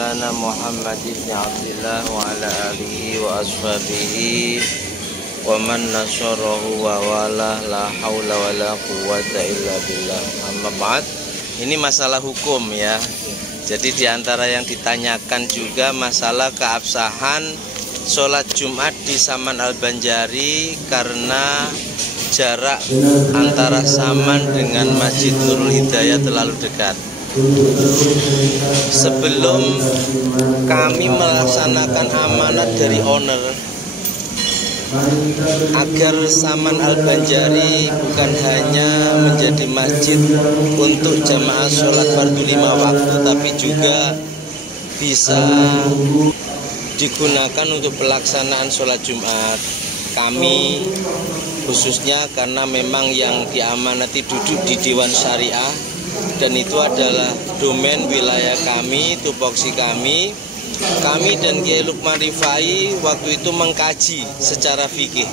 maulana Muhammad ibn Abdullah wa ala alihi wa ashabihi wa man nasarahu wa wala la haula wa la quwwata illa billah. Amma ba'd. Ini masalah hukum ya. Jadi diantara yang ditanyakan juga masalah keabsahan sholat Jumat di Saman Al-Banjari karena jarak antara Saman dengan Masjid Nurul Hidayah terlalu dekat. Sebelum kami melaksanakan amanat dari owner agar Saman Al-Banjari bukan hanya menjadi masjid untuk jamaah sholat fardu 5 waktu, tapi juga bisa digunakan untuk pelaksanaan sholat Jumat. Kami khususnya karena memang yang diamanati duduk di Dewan Syariah dan itu adalah domain wilayah kami, tupoksi kami dan Kiai Lukman Rifai waktu itu mengkaji secara fikih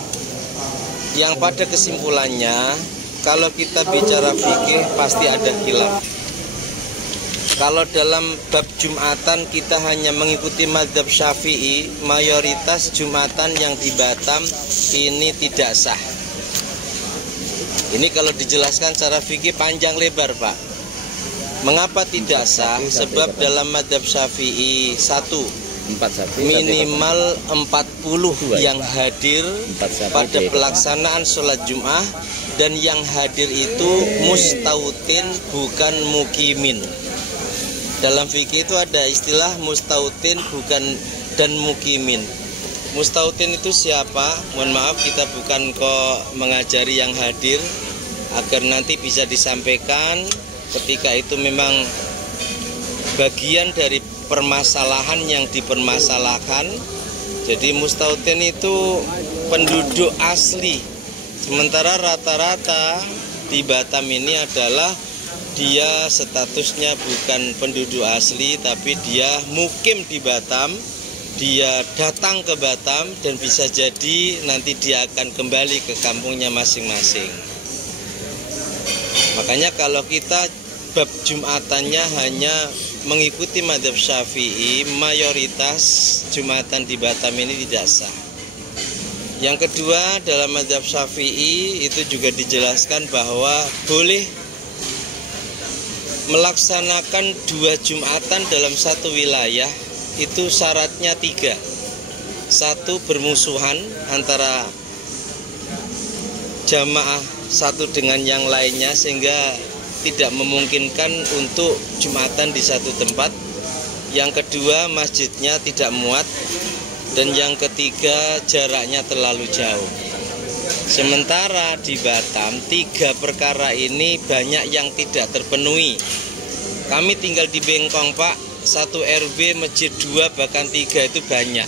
yang pada kesimpulannya kalau kita bicara fikih pasti ada khilaf. Kalau dalam bab Jumatan kita hanya mengikuti mazhab Syafi'i, mayoritas Jumatan yang di Batam ini tidak sah. Ini kalau dijelaskan secara fikih panjang lebar, Pak. Mengapa tidak sah? Sebab dalam mazhab Syafi'i minimal 40 yang hadir pada pelaksanaan sholat Jum'ah, dan yang hadir itu mustautin bukan mukimin. Dalam fikih itu ada istilah mustautin bukan dan mukimin. Mustautin itu siapa? Mohon maaf, kita bukan kok mengajari yang hadir agar nanti bisa disampaikan ketika itu memang bagian dari permasalahan yang dipermasalahkan. Jadi mustautin itu penduduk asli. Sementara rata-rata di Batam ini adalah dia statusnya bukan penduduk asli, tapi dia mukim di Batam, dia datang ke Batam dan bisa jadi nanti dia akan kembali ke kampungnya masing-masing. Makanya kalau kita bab Jumatannya hanya mengikuti mazhab Syafi'i, mayoritas Jumatan di Batam ini tidak sah. Yang kedua, dalam mazhab Syafi'i itu juga dijelaskan bahwa boleh melaksanakan 2 Jumatan dalam satu wilayah itu syaratnya 3. 1, bermusuhan antara jamaah satu dengan yang lainnya sehingga tidak memungkinkan untuk Jumatan di satu tempat. Yang kedua, masjidnya tidak muat. Dan yang ketiga, jaraknya terlalu jauh. Sementara di Batam 3 perkara ini banyak yang tidak terpenuhi. Kami tinggal di Bengkong, Pak. 1 RW, masjid 2 bahkan 3 itu banyak.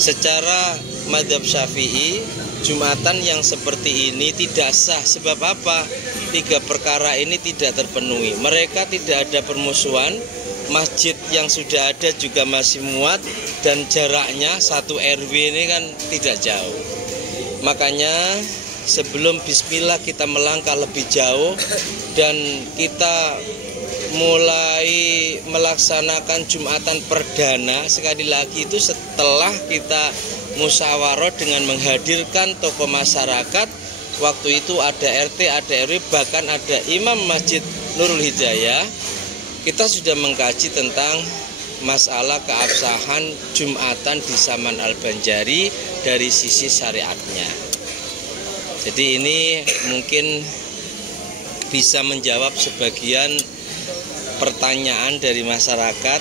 Secara mazhab Syafi'i, Jumatan yang seperti ini tidak sah. Sebab apa? 3 perkara ini tidak terpenuhi. Mereka tidak ada permusuhan, masjid yang sudah ada juga masih muat, dan jaraknya 1 RW ini kan tidak jauh. Makanya sebelum bismillah kita melangkah lebih jauh dan kita mulai melaksanakan Jumatan perdana, sekali lagi itu setelah kita musyawarah dengan menghadirkan tokoh masyarakat. Waktu itu ada RT, ada RW, bahkan ada Imam Masjid Nurul Hidayah. Kita sudah mengkaji tentang masalah keabsahan Jumatan di Saman Al-Banjari dari sisi syariatnya. Jadi ini mungkin bisa menjawab sebagian pertanyaan dari masyarakat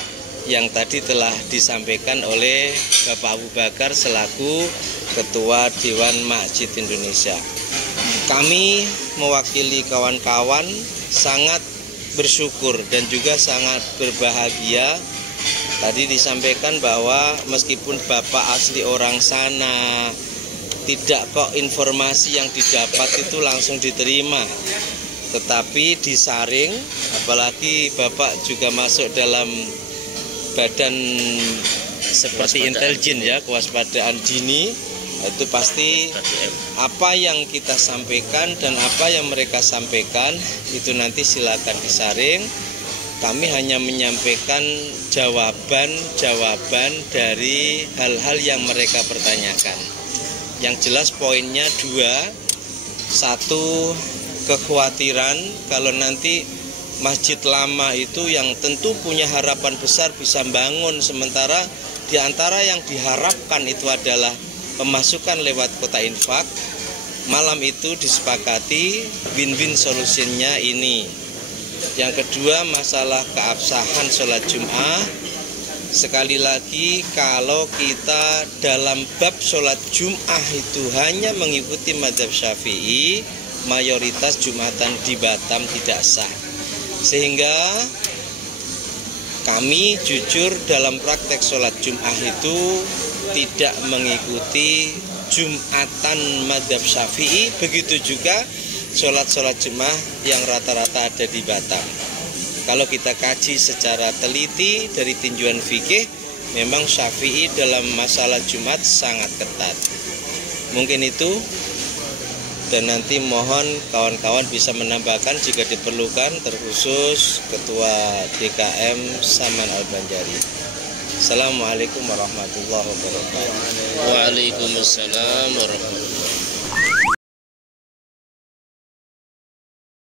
yang tadi telah disampaikan oleh Bapak Abu Bakar selaku Ketua Dewan Masjid Indonesia. Kami mewakili kawan-kawan sangat bersyukur dan juga sangat berbahagia. Tadi disampaikan bahwa meskipun Bapak asli orang sana, tidak kok informasi yang didapat itu langsung diterima, tetapi disaring. Apalagi Bapak juga masuk dalam badan seperti intelijen ya, kewaspadaan dini. Itu pasti apa yang kita sampaikan dan apa yang mereka sampaikan itu nanti silakan disaring. Kami hanya menyampaikan jawaban-jawaban dari hal-hal yang mereka pertanyakan. Yang jelas poinnya dua. Satu, kekhawatiran kalau nanti masjid lama itu yang tentu punya harapan besar bisa bangun, sementara di antara yang diharapkan itu adalah pemasukan lewat kota infak. Malam itu disepakati win-win solusinya ini. Yang kedua, masalah keabsahan sholat Jum'ah. Sekali lagi, kalau kita dalam bab sholat Jum'ah itu hanya mengikuti mazhab Syafi'i, mayoritas Jumatan di Batam tidak sah. Sehingga kami jujur dalam praktek sholat Jum'ah itu tidak mengikuti Jumatan mazhab Syafi'i. Begitu juga sholat Jum'ah yang rata-rata ada di Batam. Kalau kita kaji secara teliti dari tinjauan fikih, memang Syafi'i dalam masalah Jumat sangat ketat. Mungkin itu, dan nanti mohon kawan-kawan bisa menambahkan jika diperlukan, terkhusus Ketua DKM Saman Al-Banjari. Assalamualaikum warahmatullahi wabarakatuh. Waalaikumsalam warahmatullahi wabarakatuh.